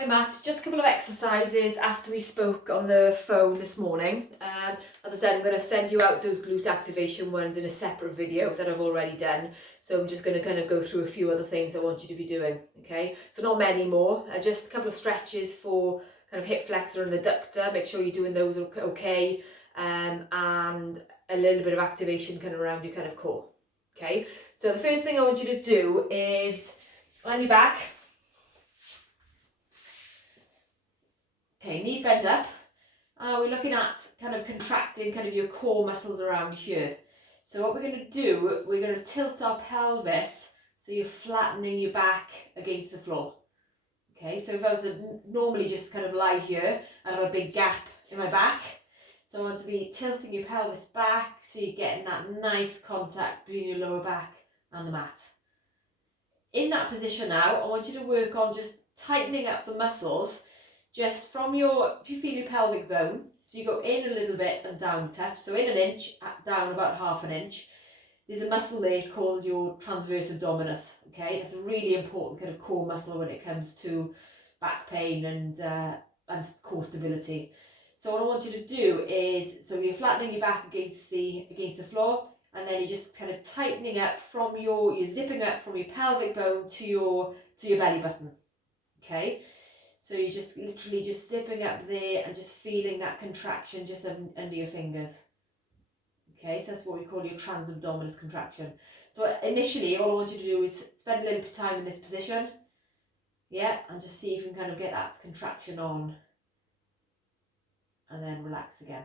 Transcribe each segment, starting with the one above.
Hi Matt, just a couple of exercises after we spoke on the phone this morning. As I said, I'm going to send you out those glute activation ones in a separate video that I've already done. So I'm just going to kind of go through a few other things I want you to be doing, okay? So not many more, just a couple of stretches for kind of hip flexor and adductor. Make sure you're doing those okay. And a little bit of activation kind of around your kind of core, okay? So the first thing I want you to do is lie on your back. Okay, knees bent up. We're looking at kind of contracting kind of your core muscles around here. So what we're going to do, we're going to tilt our pelvis so you're flattening your back against the floor. Okay, so if I was to normally just kind of lie here, I have a big gap in my back. So I want to be tilting your pelvis back so you're getting that nice contact between your lower back and the mat. In that position now, I want you to work on just tightening up the muscles just from if you feel your pelvic bone, so you go in a little bit and down a touch, so in an inch, down about half an inch. There's a muscle there called your transverse abdominis, okay? That's a really important kind of core muscle when it comes to back pain and core stability. So what I want you to do is, so you're flattening your back against the floor, and then you're just kind of tightening up you're zipping up from your pelvic bone to your belly button, okay? So you're just literally just zipping up there and just feeling that contraction just under your fingers. Okay, so that's what we call your transabdominis contraction. So initially, all I want you to do is spend a little bit of time in this position. Yeah, and just see if you can kind of get that contraction on. And then relax again.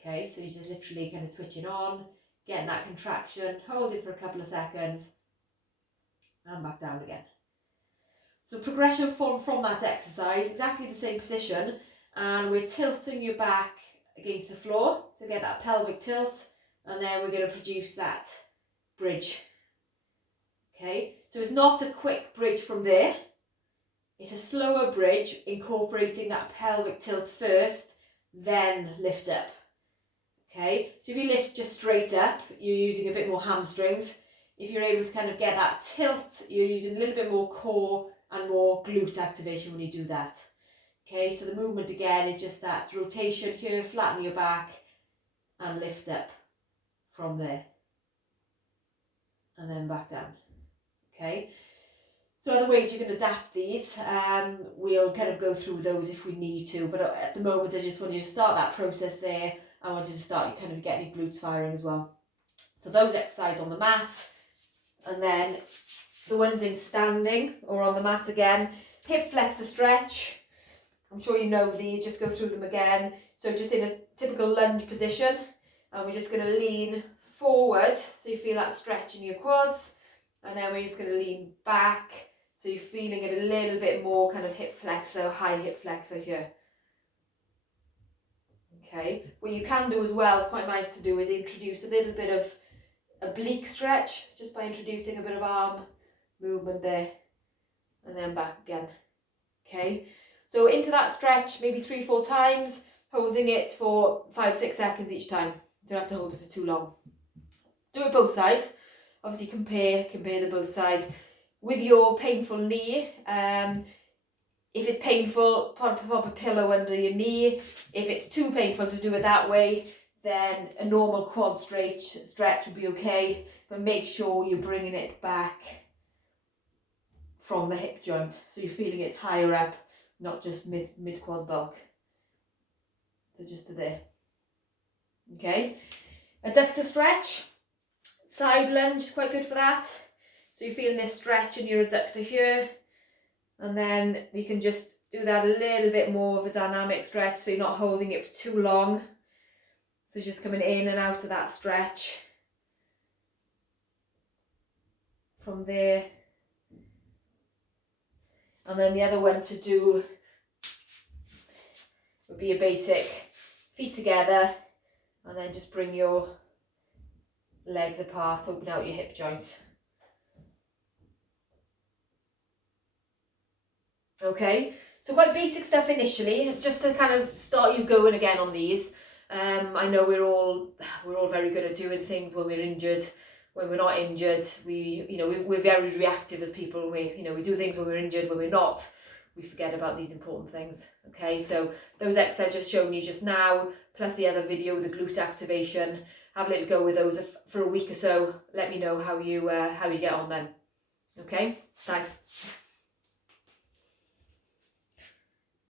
Okay, so you're just literally kind of switching on, getting that contraction, hold it for a couple of seconds, and back down again. So progression from that exercise, exactly the same position, and we're tilting your back against the floor, so get that pelvic tilt, and then we're going to produce that bridge. Okay, so it's not a quick bridge from there, it's a slower bridge, incorporating that pelvic tilt first, then lift up. Okay, so if you lift just straight up, you're using a bit more hamstrings. If you're able to kind of get that tilt, you're using a little bit more core and more glute activation when you do that. Okay, so the movement again is just that rotation here, flatten your back and lift up from there. And then back down. Okay, so other ways you can adapt these, we'll kind of go through those if we need to, but at the moment I just want you to start that process there. I want you to start kind of getting your glutes firing as well. So those exercises on the mat, and then the ones in standing or on the mat again. Hip flexor stretch. I'm sure you know these, just go through them again. So just in a typical lunge position, and we're just going to lean forward so you feel that stretch in your quads, and then we're just going to lean back so you're feeling it a little bit more kind of hip flexor, high hip flexor here. Okay, what you can do as well, it's quite nice to do, is introduce a little bit of oblique stretch just by introducing a bit of arm movement there, and then back again. Okay, so into that stretch maybe 3-4 times, holding it for 5-6 seconds each time. You don't have to hold it for too long. Do it both sides. Obviously compare the both sides with your painful knee. If it's painful, pop a pillow under your knee. If it's too painful to do it that way, then a normal quad stretch would be okay, but make sure you're bringing it back from the hip joint, so you're feeling it higher up, not just mid quad bulk. So just to there. Okay, adductor stretch, side lunge is quite good for that. So you're feeling this stretch in your adductor here, and then you can just do that a little bit more of a dynamic stretch, so you're not holding it for too long. So just coming in and out of that stretch from there. And then the other one to do would be a basic feet together, and then just bring your legs apart, open out your hip joints. Okay, so quite basic stuff initially, just to kind of start you going again on these. I know we're all very good at doing things when we're injured. When we're not injured, we're very reactive as people. We do things when we're injured. When we're not, we forget about these important things. Okay, so those exercises I've just shown you just now, plus the other video with the glute activation, have a little go with those for a week or so. Let me know how you get on then. Okay, thanks.